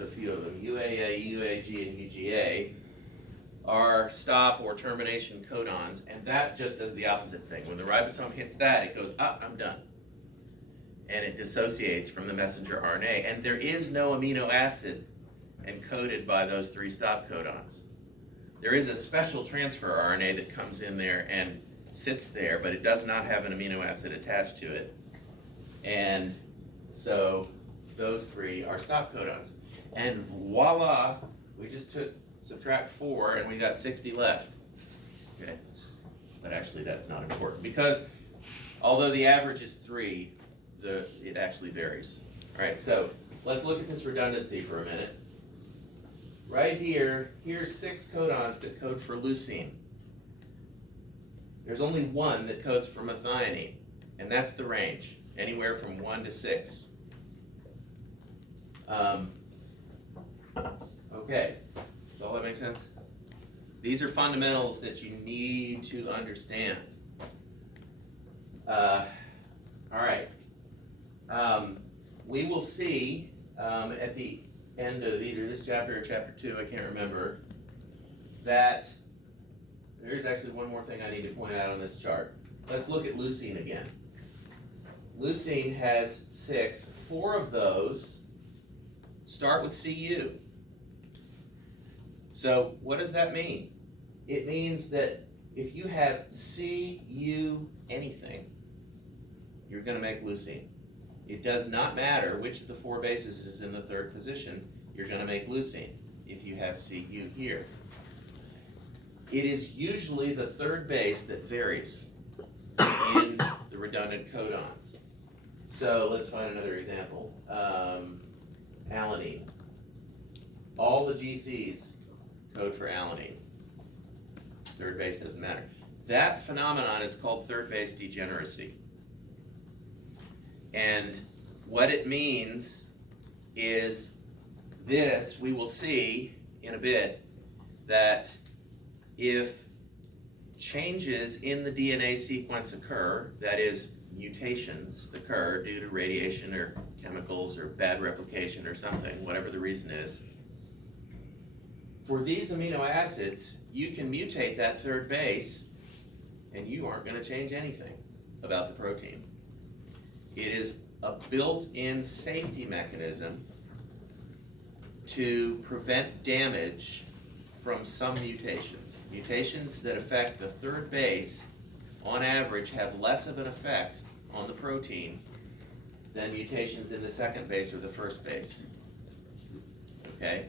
a few of them, UAA, UAG, and UGA, are stop or termination codons, and that just does the opposite thing. When the ribosome hits that, it goes, I'm done. And it dissociates from the messenger RNA, and there is no amino acid encoded by those three stop codons. There is a special transfer RNA that comes in there and sits there, but it does not have an amino acid attached to it. And so those three are stop codons. And voila, we just subtract 4 and we got 60 left. Okay, but actually that's not important because although the average is 3, it actually varies. All right, so let's look at this redundancy for a minute. Right here, here's 6 codons that code for leucine. There's only 1 that codes for methionine, and that's the range, anywhere from 1 to 6. Okay, does all that make sense? These are fundamentals that you need to understand. All right. We will see at the end of either this chapter or chapter 2, I can't remember, that there's actually one more thing I need to point out on this chart. Let's look at leucine again. Leucine has 6. 4 of those start with Cu. So what does that mean? It means that if you have Cu anything, you're going to make leucine. It does not matter which of the 4 bases is in the 3rd position, you're going to make leucine if you have Cu here. It is usually the 3rd base that varies in the redundant codons. So let's find another example. Alanine. All the GCs code for alanine. 3rd base doesn't matter. That phenomenon is called 3rd base degeneracy. And what it means is this, we will see in a bit, that if changes in the DNA sequence occur, that is, mutations occur due to radiation or chemicals or bad replication or something, whatever the reason is, for these amino acids, you can mutate that 3rd base and you aren't going to change anything about the protein. It is a built-in safety mechanism to prevent damage from some mutations. Mutations that affect the 3rd base, on average, have less of an effect on the protein than mutations in the 2nd base or the 1st base. Okay?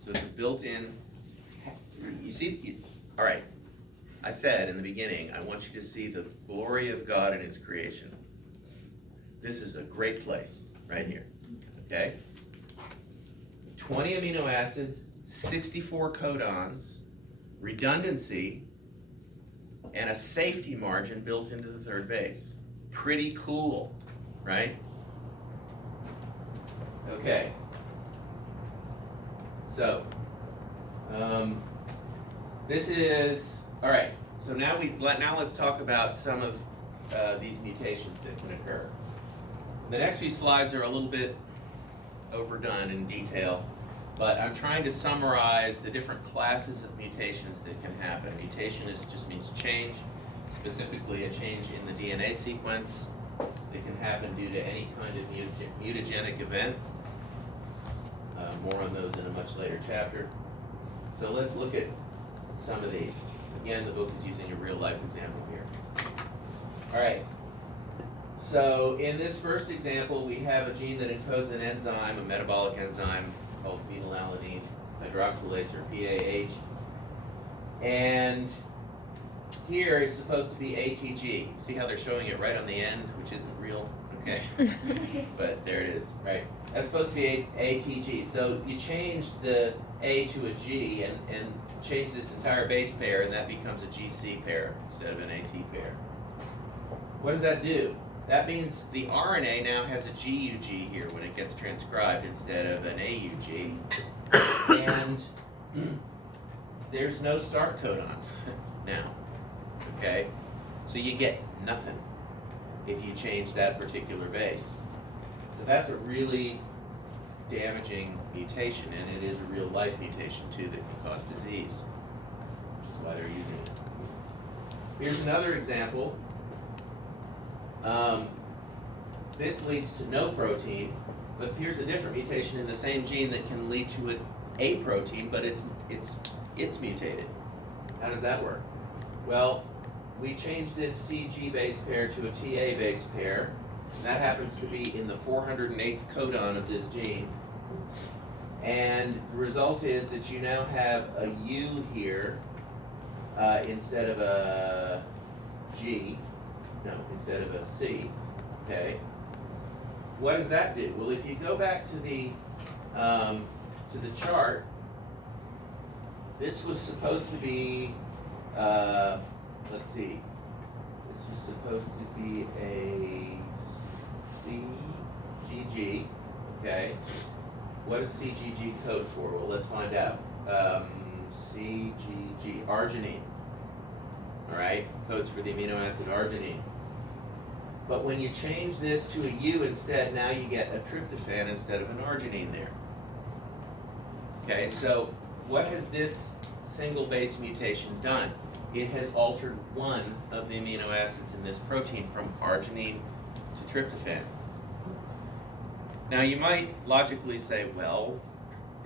So it's a built-in, you see, all right, I said in the beginning, I want you to see the glory of God in His creation. This is a great place, right here, okay? 20 amino acids, 64 codons, redundancy, and a safety margin built into the 3rd base. Pretty cool, right? Okay. So, this is, all right, so now let's talk about some of these mutations that can occur. The next few slides are a little bit overdone in detail, but I'm trying to summarize the different classes of mutations that can happen. Mutation just means change, specifically a change in the DNA sequence that can happen due to any kind of mutagenic event. More on those in a much later chapter. So let's look at some of these. Again, the book is using a real-life example here. All right. So in this first example, we have a gene that encodes an enzyme, a metabolic enzyme called phenylalanine hydroxylase, or PAH. And here is supposed to be ATG. See how they're showing it right on the end, which isn't real? Okay. But there it is, right? That's supposed to be ATG. So you change the A to a G and change this entire base pair, and that becomes a GC pair instead of an AT pair. What does that do? That means the RNA now has a GUG here when it gets transcribed instead of an AUG. And there's no start codon now. Okay? So you get nothing if you change that particular base. So that's a really damaging mutation, and it is a real life mutation too that can cause disease, which is why they're using it. Here's another example. This leads to no protein, but here's a different mutation in the same gene that can lead to a protein, but it's mutated. How does that work? Well, we change this CG base pair to a TA base pair. And that happens to be in the 408th codon of this gene. And the result is that you now have a U here instead of a G. No, instead of a C. Okay. What does that do? Well, if you go back to the chart, this was supposed to be, let's see, this was supposed to be a CGG, okay? What does CGG code for? Well, let's find out. CGG, arginine, all right? Codes for the amino acid arginine. But when you change this to a U instead, now you get a tryptophan instead of an arginine there. Okay, so what has this single base mutation done? It has altered one of the amino acids in this protein from arginine to tryptophan. Now you might logically say, well,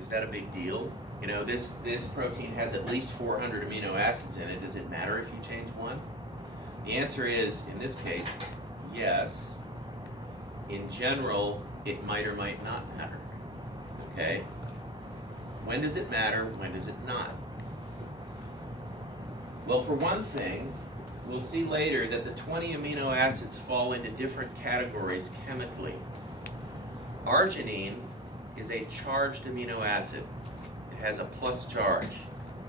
is that a big deal? You know, this protein has at least 400 amino acids in it. Does it matter if you change one? The answer is, in this case, yes. In general, it might or might not matter. Okay? When does it matter? When does it not? Well, for one thing, we'll see later that the 20 amino acids fall into different categories chemically. Arginine is a charged amino acid. It has a plus charge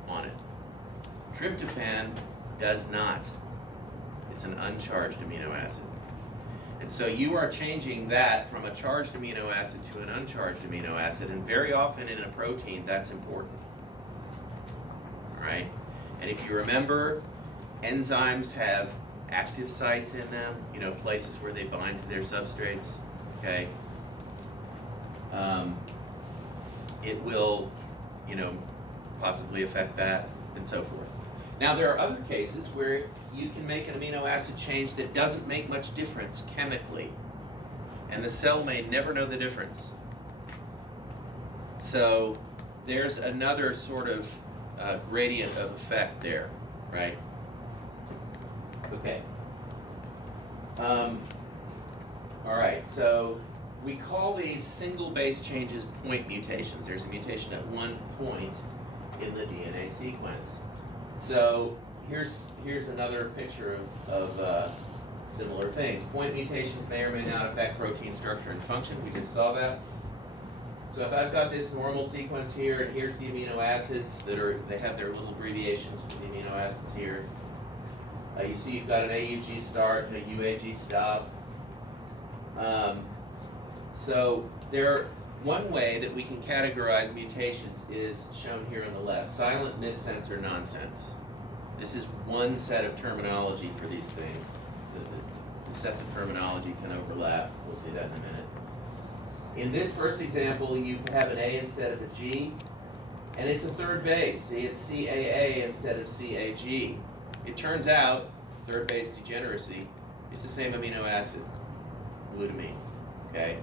on it. Tryptophan does not. It's an uncharged amino acid. And so you are changing that from a charged amino acid to an uncharged amino acid, and very often in a protein that's important. All right? And if you remember, enzymes have active sites in them, you know, places where they bind to their substrates, okay? It will, you know, possibly affect that and so forth. Now there are other cases where you can make an amino acid change that doesn't make much difference chemically, and the cell may never know the difference. So there's another sort of gradient of effect there, right? Okay. All right, so we call these single base changes point mutations. There's a mutation at one point in the DNA sequence. So here's another picture of similar things. Point mutations may or may not affect protein structure and function. We just saw that. So if I've got this normal sequence here, and here's the amino acids they have their little abbreviations for the amino acids here. You see you've got an AUG start and a UAG stop. So one way that we can categorize mutations is shown here on the left. Silent, missense, or nonsense. This is one set of terminology for these things. The sets of terminology can overlap. We'll see that in a minute. In this first example, you have an A instead of a G, and it's a third base. See, it's CAA instead of CAG. It turns out, third base degeneracy, it's the same amino acid, glutamine. Okay?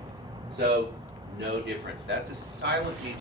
So, no difference. That's a silent mutation.